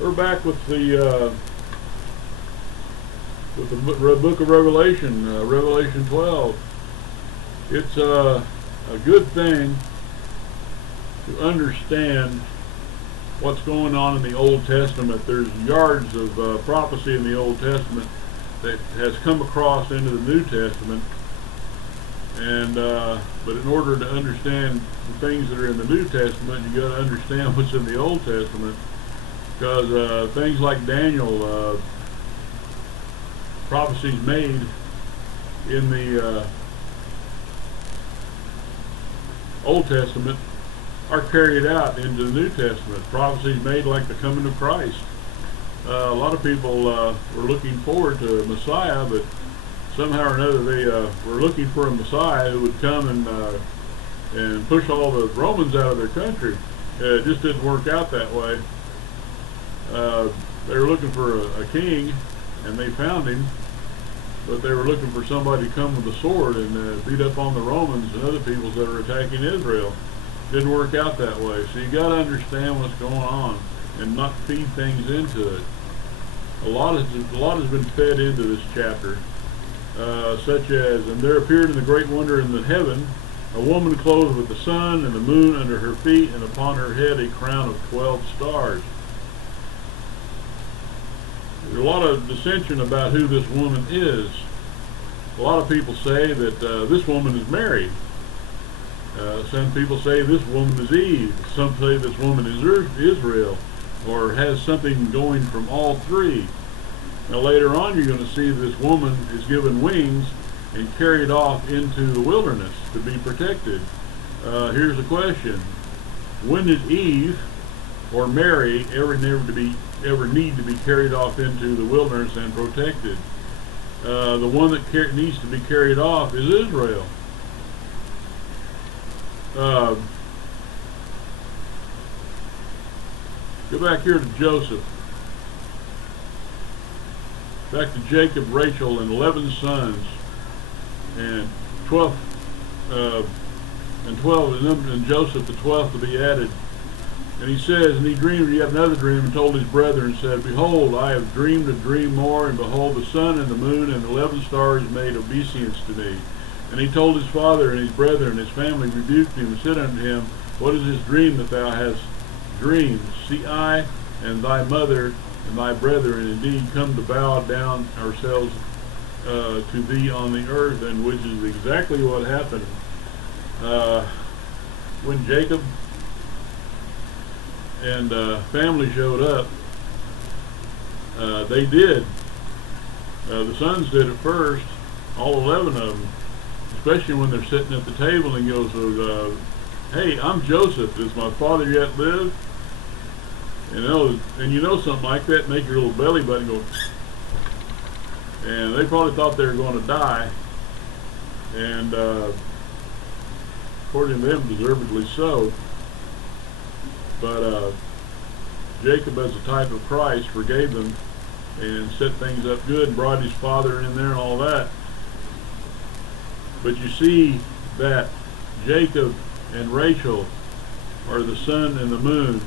We're back with the book of Revelation, Revelation 12. It's a good thing to understand what's going on in the Old Testament. There's yards of prophecy in the Old Testament that has come across into the New Testament, and but in order to understand the things that are in the New Testament, you got to understand what's in the Old Testament, because things like Daniel, prophecies made in the Old Testament are carried out into the New Testament. Prophecies made like the coming of Christ. A lot of people were looking forward to a Messiah, but somehow or another they were looking for a Messiah who would come and push all the Romans out of their country. It just didn't work out that way. They were looking for a king, and they found him, but they were looking for somebody to come with a sword and beat up on the Romans and other peoples that are attacking Israel. Didn't work out that way. So you got to understand what's going on and not feed things into it. A lot has been fed into this chapter, such as, and there appeared in the great wonder in the heaven a woman clothed with the sun and the moon under her feet, and upon her head a crown of 12 stars. There's a lot of dissension about who this woman is. A lot of people say that this woman is Mary. Some people say this woman is Eve. Some say this woman is Israel, or has something going from all three. Now later on you're going to see this woman is given wings and carried off into the wilderness to be protected. Here's the question. When did Eve or Mary ever need to be carried off into the wilderness and protected? The one that needs to be carried off is Israel. Go back here to Joseph. Back to Jacob, Rachel, and 11 sons, and 12, and Joseph the 12th to be added. And he says, and he dreamed yet another dream, and told his brethren, and said, Behold, I have dreamed a dream more, and behold, the sun and the moon and 11 stars made obeisance to me. And he told his father and his brethren, and his family rebuked him, and said unto him, What is this dream that thou hast dreamed? See, I and thy mother and thy brethren indeed come to bow down ourselves to thee on the earth. And which is exactly what happened. When Jacob and family showed up, they did. The sons did it first, all 11 of them. Especially when they're sitting at the table and he goes, hey, I'm Joseph, does my father yet live? And you know something like that make your little belly button go, and they probably thought they were going to die, and according to them, deservedly so. But Jacob, as a type of Christ, forgave them and set things up good and brought his father in there and all that. But you see that Jacob and Rachel are the sun and the moon.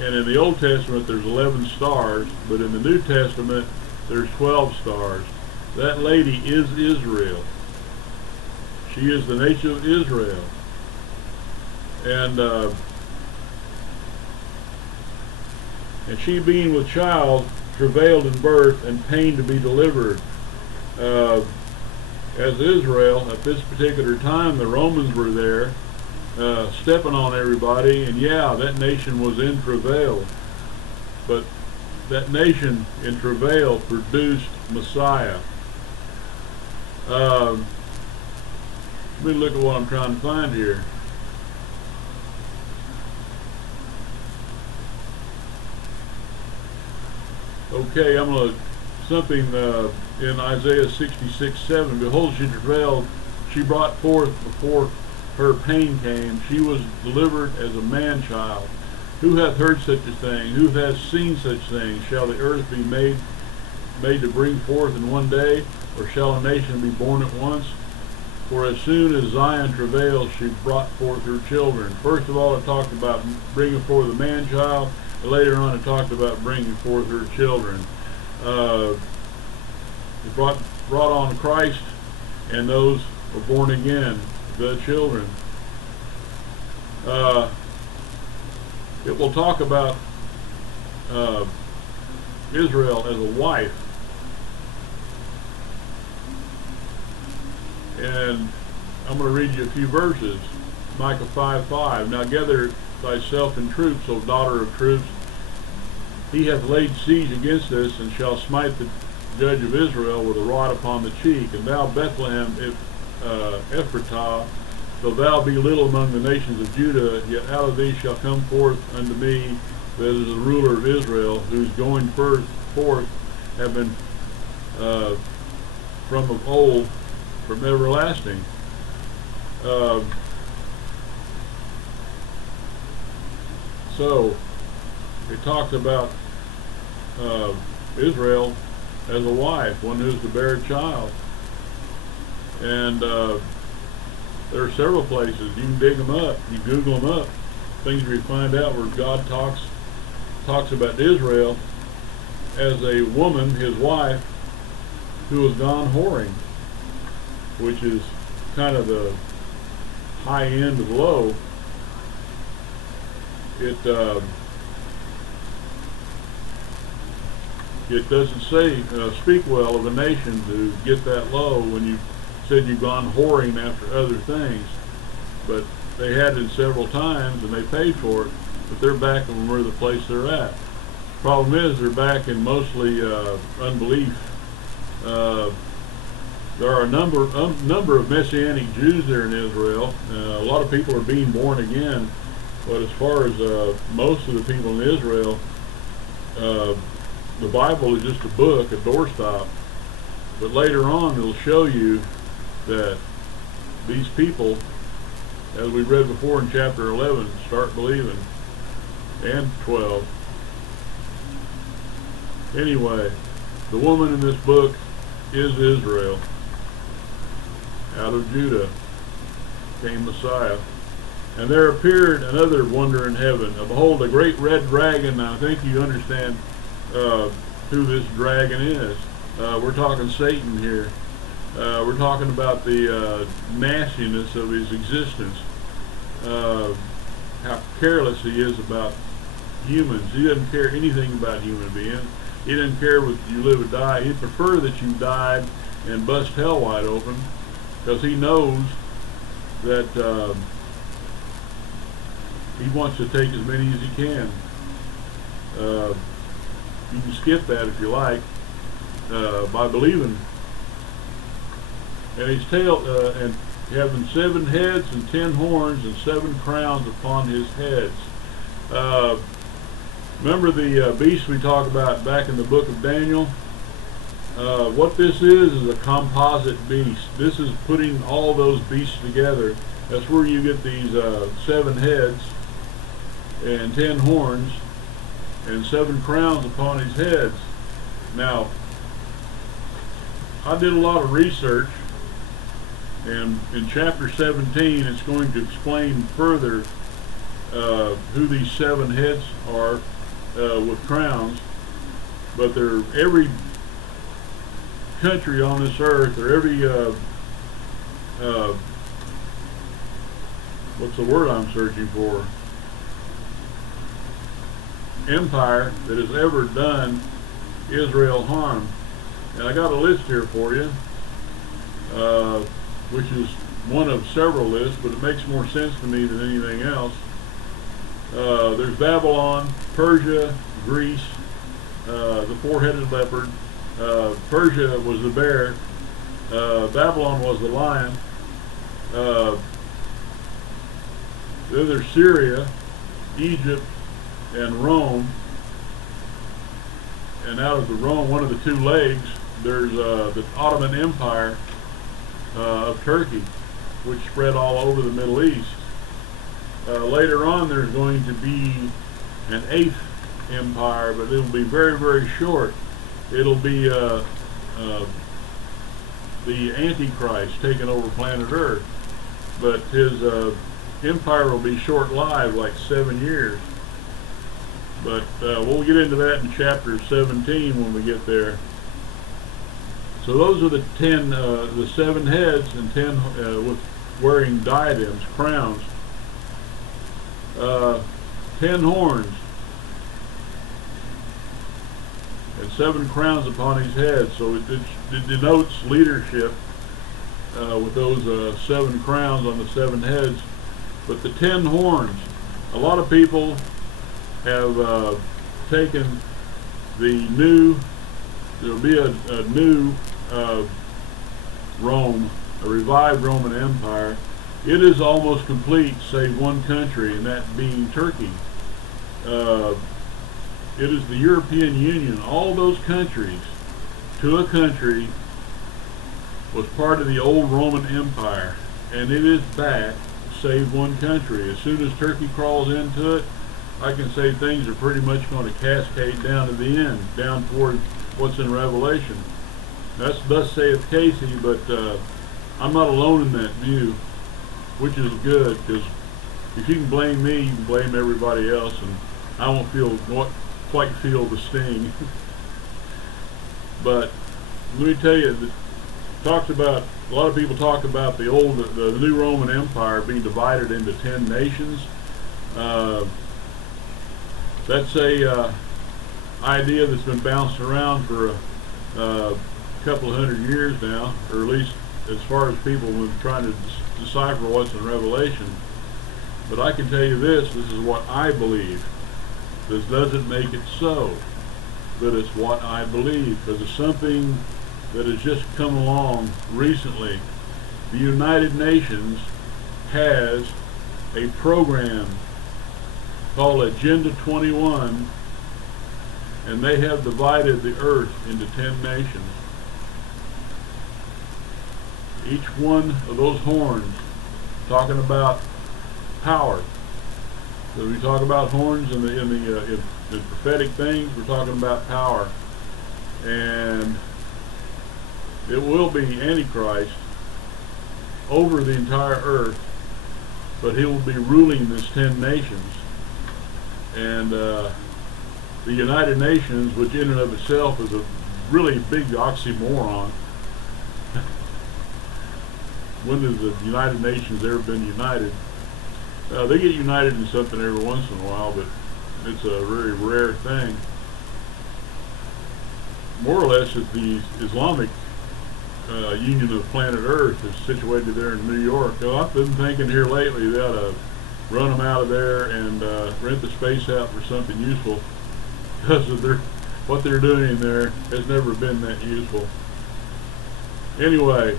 And in the Old Testament there's 11 stars, but in the New Testament there's 12 stars. That lady is Israel. She is the nation of Israel. And she being with child travailed in birth and pain to be delivered. As Israel, at this particular time, the Romans were there, stepping on everybody, and yeah, that nation was in travail. But that nation in travail produced Messiah. Let me look at what I'm trying to find here. Okay, I'm going to something in Isaiah 66:7. Behold, she travailed, she brought forth before her pain came. She was delivered as a man-child. Who hath heard such a thing? Who hath seen such things? Shall the earth be made to bring forth in one day, or shall a nation be born at once? For as soon as Zion travailed, she brought forth her children. First of all, it talked about bringing forth a man-child. later on it talked about bringing forth her children. It brought on Christ and those were born again, the children. It will talk about Israel as a wife. And I'm going to read you a few verses. Micah 5:5. Now gather thyself in troops, O daughter of troops. He hath laid siege against us, and shall smite the judge of Israel with a rod upon the cheek. And thou, Bethlehem Ephratah, though thou be little among the nations of Judah, yet out of thee shall come forth unto me that is the ruler of Israel, whose going forth have been from of old, from everlasting. So it talks about Israel as a wife, one who's to bear a child. And there are several places. You can dig them up. You Google them up. Things where you find out where God talks about Israel as a woman, his wife, who has gone whoring, which is kind of the high end of low. It doesn't say speak well of a nation to get that low when you said you've gone whoring after other things, but they had it several times and they paid for it, but they're back in where the place they're at. Problem is they're back in mostly unbelief. There are a number of Messianic Jews there in Israel. A lot of people are being born again, but as far as most of the people in Israel, the Bible is just a book, a doorstop. But later on it'll show you that these people, as we read before in chapter 11, start believing, and 12. Anyway, the woman in this book is Israel. Out of Judah came Messiah. And there appeared another wonder in heaven. And behold, a great red dragon. Now I think you understand who this dragon is. We're talking Satan here. We're talking about the nastiness of his existence. How careless he is about humans. He doesn't care anything about human beings. He doesn't care whether you live or die. He'd prefer that you died and bust hell wide open, because he knows that he wants to take as many as he can. You can skip that if you like, by believing. And his tail, and having 7 heads and 10 horns and 7 crowns upon his heads. Remember the beast we talked about back in the book of Daniel? What this is a composite beast. This is putting all those beasts together. That's where you get these 7 heads and 10 horns and 7 crowns upon his heads. Now, I did a lot of research, and in chapter 17 it's going to explain further who these 7 heads are with crowns. But they're every country on this earth, or every what's the word I'm searching for? Empire that has ever done Israel harm. And I got a list here for you, which is one of several lists, but it makes more sense to me than anything else. There's Babylon, Persia, Greece, the 4-headed leopard. Persia was the bear. Babylon was the lion. Then there's Syria, Egypt, and Rome. And out of the Rome, one of the 2 legs, there's the Ottoman Empire of Turkey, which spread all over the Middle East. Later on there's going to be an 8th empire, but it'll be very, very short. It'll be the Antichrist taking over planet Earth, but his empire will be short-lived, like 7 years. But we'll get into that in chapter 17 when we get there. So those are the 10, the 7 heads and 10 with wearing diadems, crowns. 10 horns and 7 crowns upon his head. So it denotes leadership with those 7 crowns on the 7 heads. But the 10 horns, a lot of people have taken the new, there'll be a new Rome, a revived Roman Empire. It is almost complete save one country, and that being Turkey. It is the European Union. All those countries, to a country, was part of the old Roman Empire, and it is back save one country. As soon as Turkey crawls into it, I can say things are pretty much going to cascade down to the end, down toward what's in Revelation. That's thus saith Casey, but I'm not alone in that view, which is good, because if you can blame me, you can blame everybody else, and I won't quite feel the sting. But let me tell you, talks about, a lot of people talk about the new Roman Empire being divided into 10 nations. That's a idea that's been bounced around for a couple of 100 years now, or at least as far as people have been trying to decipher what's in Revelation. But I can tell you this is what I believe. This doesn't make it so, but it's what I believe, because it's something that has just come along recently. The United Nations has a program called Agenda 21, and they have divided the earth into 10 nations. Each one of those horns talking about power. So we talk about horns in the prophetic things, we're talking about power. And it will be Antichrist over the entire earth, but he will be ruling this 10 nations. And the United Nations, which in and of itself is a really big oxymoron. When has the United Nations ever been united? They get united in something every once in a while, but it's a very rare thing. More or less, it's the Islamic Union of Planet Earth is situated there in New York. Oh, I've been thinking here lately they ought to run them out of there and rent the space out for something useful, because of what they're doing there has never been that useful. Anyway,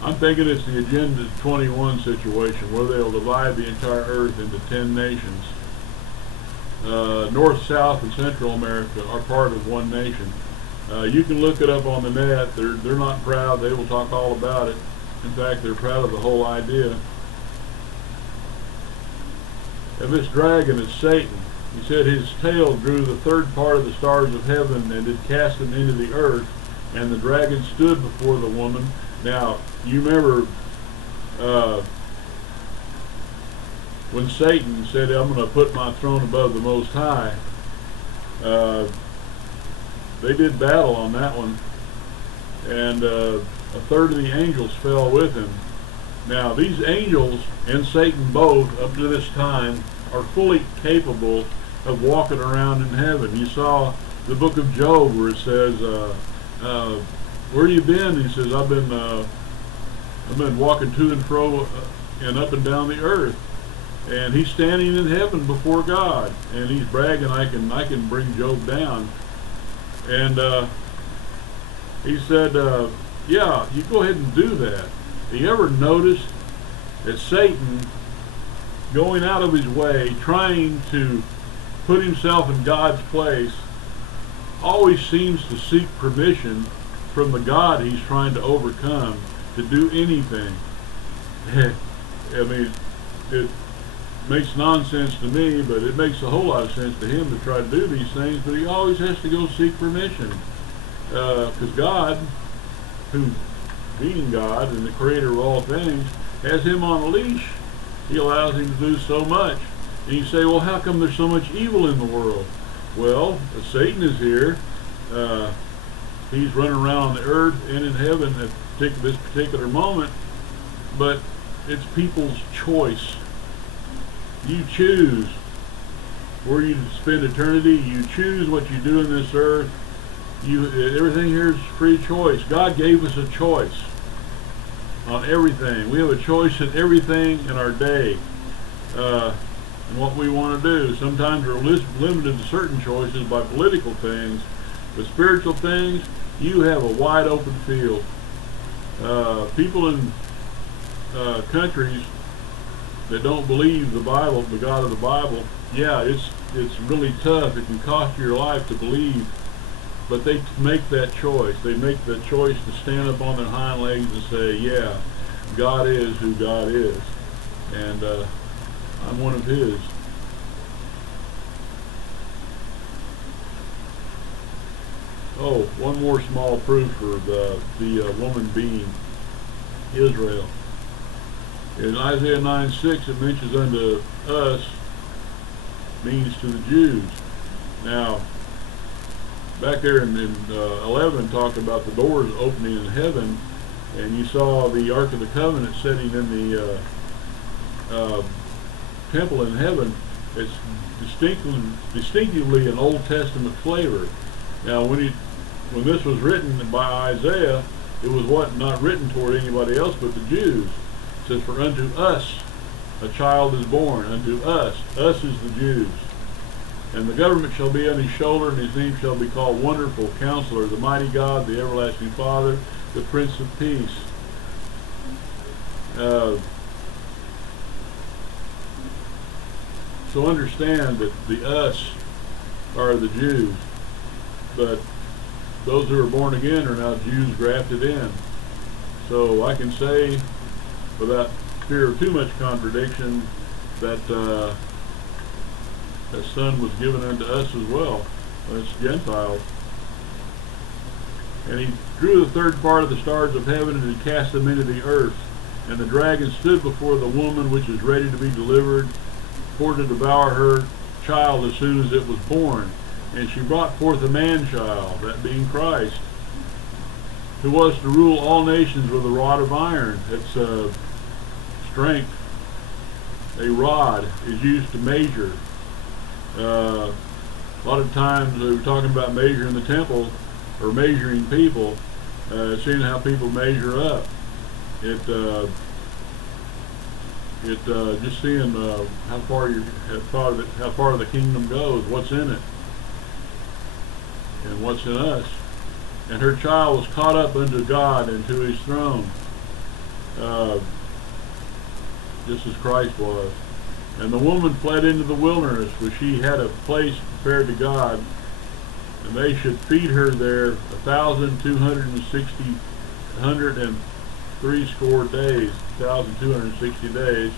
I'm thinking it's the Agenda 21 situation, where they'll divide the entire earth into 10 nations. North, South, and Central America are part of one nation. You can look it up on the net. They're not proud. They will talk all about it. In fact, they're proud of the whole idea. And this dragon is Satan. He said his tail drew the third part of the stars of heaven and did cast them into the earth, and the dragon stood before the woman. Now, you remember when Satan said, I'm going to put my throne above the Most High, they did battle on that one, and a third of the angels fell with him. Now, these angels and Satan both, up to this time, are fully capable of walking around in heaven. You saw the book of Job where it says, where you been? He says, I've been walking to and fro and up and down the earth. And he's standing in heaven before God, and he's bragging, I can bring Job down. And he said, yeah, you go ahead and do that. You ever notice that Satan, going out of his way, trying to put himself in God's place, always seems to seek permission from the God he's trying to overcome to do anything? I mean, it makes nonsense to me, but it makes a whole lot of sense to him to try to do these things, but he always has to go seek permission. Because God, who being God and the creator of all things, has him on a leash. He allows him to do so much. And you say, well, how come there's so much evil in the world? Well, Satan is here. He's running around on the earth and in heaven at this particular moment, but it's people's choice. You choose where you spend eternity. You choose what you do in this earth. Everything here is free choice. God gave us a choice on everything. We have a choice in everything in our day, and what we want to do. Sometimes we're limited to certain choices by political things, but spiritual things, you have a wide open field. People in countries that don't believe the Bible, the God of the Bible, yeah, it's really tough. It can cost you your life to believe, but they make that choice. They make that choice to stand up on their hind legs and say, yeah, God is who God is, and I'm one of His. Oh, one more small proof for the woman being Israel. In Isaiah 9:6, it mentions unto us means to the Jews. Now, back there in 11, talked about the doors opening in heaven, and you saw the Ark of the Covenant sitting in the temple in heaven. It's distinctively an Old Testament flavor. Now, when this was written by Isaiah, it was not written toward anybody else but the Jews. It says, for unto us a child is born, unto us is the Jews. And the government shall be on his shoulder, and his name shall be called Wonderful Counselor, the Mighty God, the Everlasting Father, the Prince of Peace. So understand that the us are the Jews, but those who are born again are now Jews grafted in. So I can say, without fear of too much contradiction, that that Son was given unto us as well. That's Gentiles. And he drew the third part of the stars of heaven, and he cast them into the earth. And the dragon stood before the woman which is ready to be delivered, for to devour her child as soon as it was born. And she brought forth a man-child, that being Christ, who was to rule all nations with a rod of iron. It's strength. A rod is used to measure. A lot of times we were talking about measuring the temple, or measuring people, seeing how people measure up. Just seeing how far the kingdom goes, what's in it, and what's in us. And her child was caught up unto God and to His throne, just as Christ was. And the woman fled into the wilderness, where she had a place prepared to God, and they should feed her there 1,260 days, 1,260 days,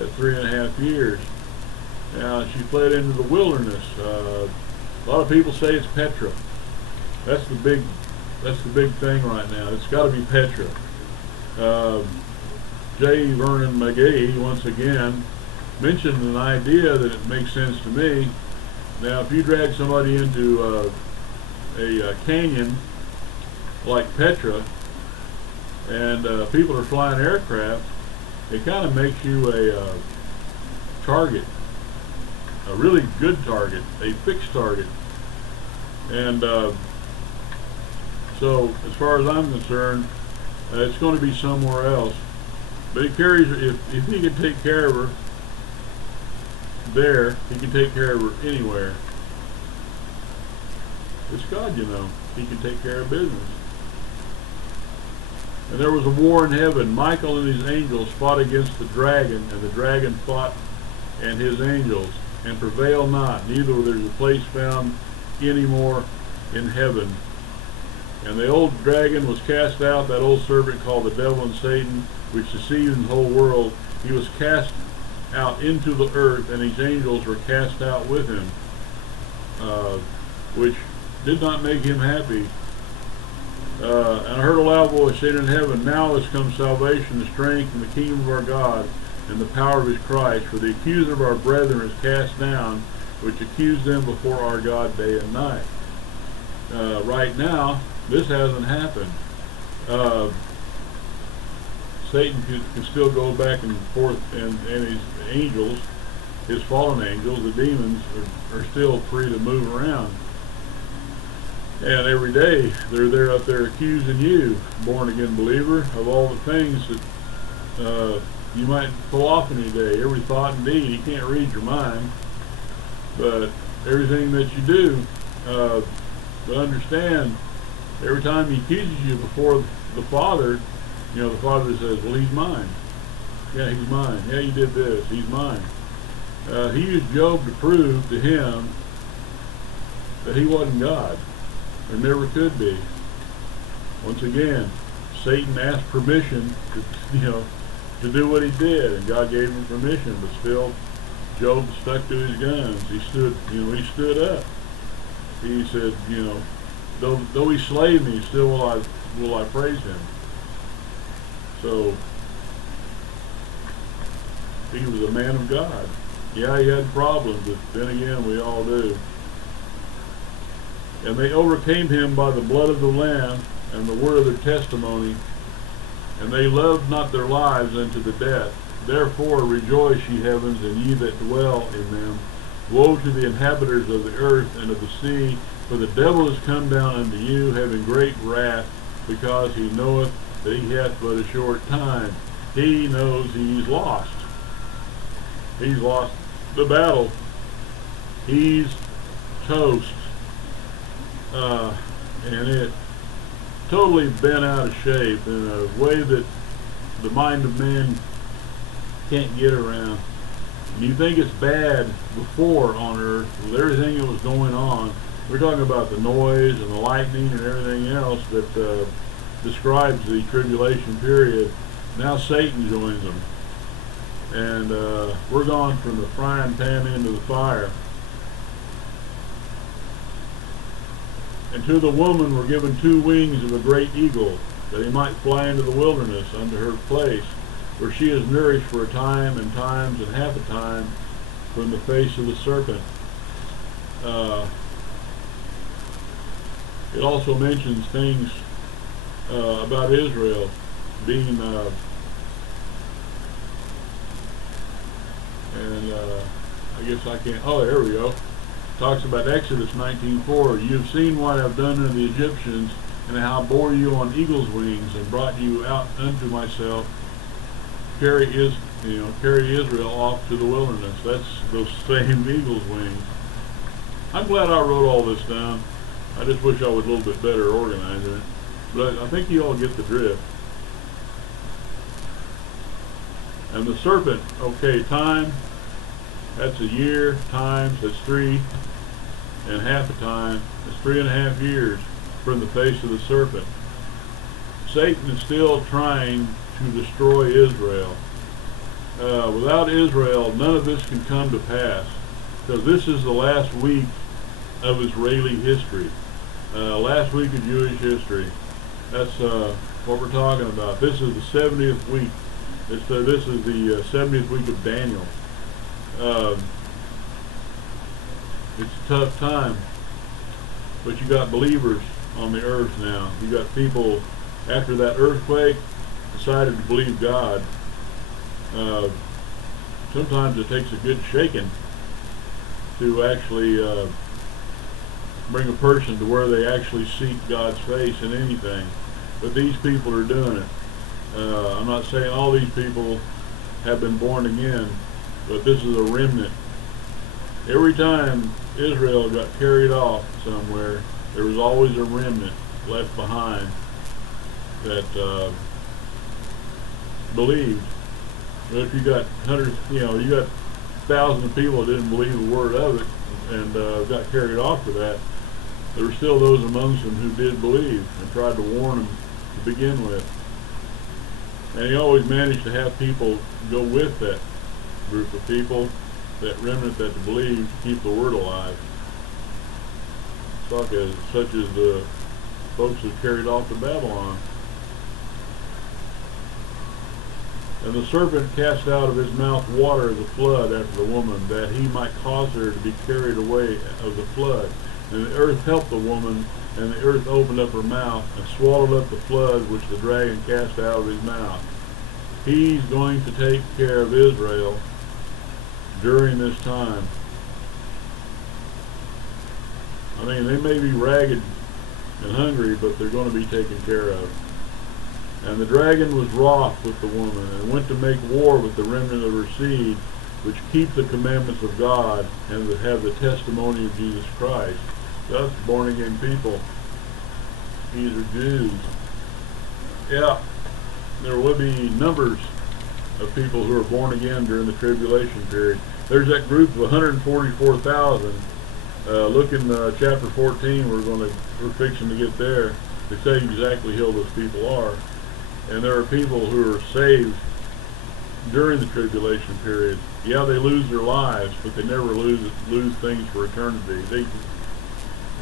at 3.5 years. Now she fled into the wilderness. A lot of people say it's Petra. That's the big thing right now. It's got to be Petra. J. Vernon McGee once again mentioned an idea that it makes sense to me. Now, if you drag somebody into a canyon like Petra, and people are flying aircraft, it kind of makes you a target, a really good target, a fixed target. And so, as far as I'm concerned, it's going to be somewhere else. But he carries, if he can take care of her there, he can take care of her anywhere. It's God, you know. He can take care of business. And there was a war in heaven. Michael and his angels fought against the dragon, and the dragon fought and his angels, and prevailed not, neither was there a place found any more in heaven. And the old dragon was cast out, that old serpent called the devil and Satan, which deceives the whole world. He was cast out into the earth, and his angels were cast out with him, which did not make him happy. And I heard a loud voice saying in heaven, now has come salvation, the strength, and the kingdom of our God, and the power of his Christ. For the accuser of our brethren is cast down, which accused them before our God day and night. Right now, this hasn't happened. Satan can still go back and forth, and his angels, his fallen angels, the demons, are still free to move around. And every day, they're up there accusing you, born-again believer, of all the things that you might pull off in a day. Every thought and deed. You can't read your mind, but everything that you do. But understand, every time he accuses you before the Father, the Father says, well, he's mine. Yeah, he's mine. Yeah, you did this. He's mine. He used Job to prove to him that he wasn't God. There never could be. Once again, Satan asked permission to do what he did, and God gave him permission, but still Job stuck to his guns. He stood up. He said, though he slay me, still will I praise him. So he was a man of God. Yeah, he had problems, but then again, we all do. And they overcame him by the blood of the Lamb and the word of their testimony, and they loved not their lives unto the death. Therefore rejoice, ye heavens, and ye that dwell in them. Woe to the inhabitants of the earth and of the sea, for the devil is come down unto you, having great wrath, because he knoweth that he hath but a short time. He knows he's lost. He's lost the battle. He's toast. And it totally bent out of shape in a way that the mind of man can't get around. And you think it's bad before on earth with everything that was going on. We're talking about the noise and the lightning and everything else that describes the tribulation period. Now Satan joins them. And we're gone from the frying pan into the fire. And to the woman were given 2 wings of a great eagle, that he might fly into the wilderness unto her place, where she is nourished for a time and times and half a time from the face of the serpent. It also mentions things about Israel being, I guess I can't, oh, there we go. Talks about Exodus 19:4. You have seen what I have done unto the Egyptians, and how I bore you on eagle's wings, and brought you out unto myself. Carry Israel off to the wilderness. That's those same eagle's wings. I'm glad I wrote all this down. I just wish I was a little bit better organized in it. But I think you all get the drift. And the serpent, okay, time, that's a year, times, that's 3 and half a time, that's 3.5 years from the face of the serpent. Satan is still trying to destroy Israel. Without Israel, none of this can come to pass, because this is the last week of Israeli history, last week of Jewish history. That's what we're talking about. This is the 70th week. This is the 70th week of Daniel. It's a tough time, but you got believers on the earth now. You got people, after that earthquake, decided to believe God. Sometimes it takes a good shaking to actually bring a person to where they actually seek God's face in anything. But these people are doing it. I'm not saying all these people have been born again, but this is a remnant. Every time Israel got carried off somewhere, there was always a remnant left behind that believed. But if you got hundreds, you got thousands of people that didn't believe a word of it and got carried off for that, there were still those amongst them who did believe and tried to warn them to begin with. And he always managed to have people go with that group of people, that remnant that believed, to keep the word alive. Such as the folks who carried off to Babylon. And the serpent cast out of his mouth water as a flood after the woman, that he might cause her to be carried away of the flood. And the earth helped the woman, and the earth opened up her mouth and swallowed up the flood which the dragon cast out of his mouth. He's going to take care of Israel during this time. I mean, they may be ragged and hungry, but they're going to be taken care of. And the dragon was wroth with the woman, and went to make war with the remnant of her seed, which keep the commandments of God, and that have the testimony of Jesus Christ. That's born again people. These are Jews. Yeah, there will be numbers of people who are born again during the tribulation period. There's that group of 144,000. Look in chapter 14. We're fixing to get there to tell you exactly who those people are. And there are people who are saved during the tribulation period. Yeah, they lose their lives, but they never lose things for eternity.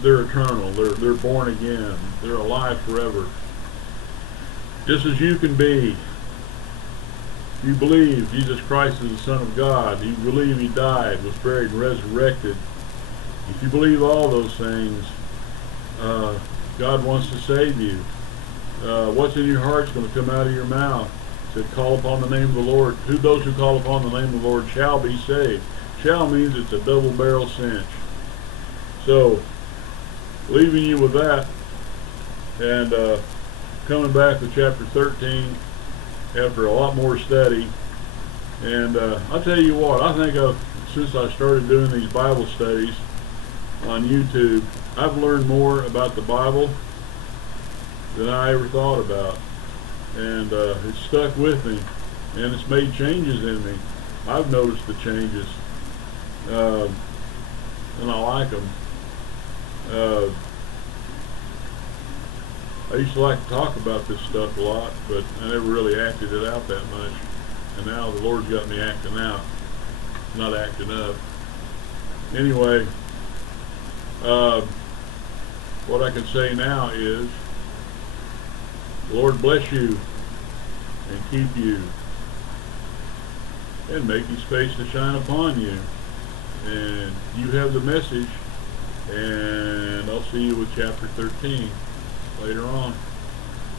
They're eternal. They're born again. They're alive forever. Just as you can be. If you believe Jesus Christ is the Son of God, you believe He died, was buried, and resurrected. If you believe all those things, God wants to save you. What's in your heart is going to come out of your mouth. It said, call upon the name of the Lord. Those who call upon the name of the Lord shall be saved. Shall means it's a double-barrel cinch. So, leaving you with that, and coming back to chapter 13 after a lot more study. And I'll tell you what, I think since I started doing these Bible studies on YouTube, I've learned more about the Bible than I ever thought about, and it's stuck with me, and it's made changes in me. I've noticed the changes, and I like them. I used to like to talk about this stuff a lot, but I never really acted it out that much, and now the Lord's got me acting out, not acting up. Anyway, what I can say now is, the Lord bless you and keep you and make His face to shine upon you. And you have the message, and I'll see you with chapter 13 later on.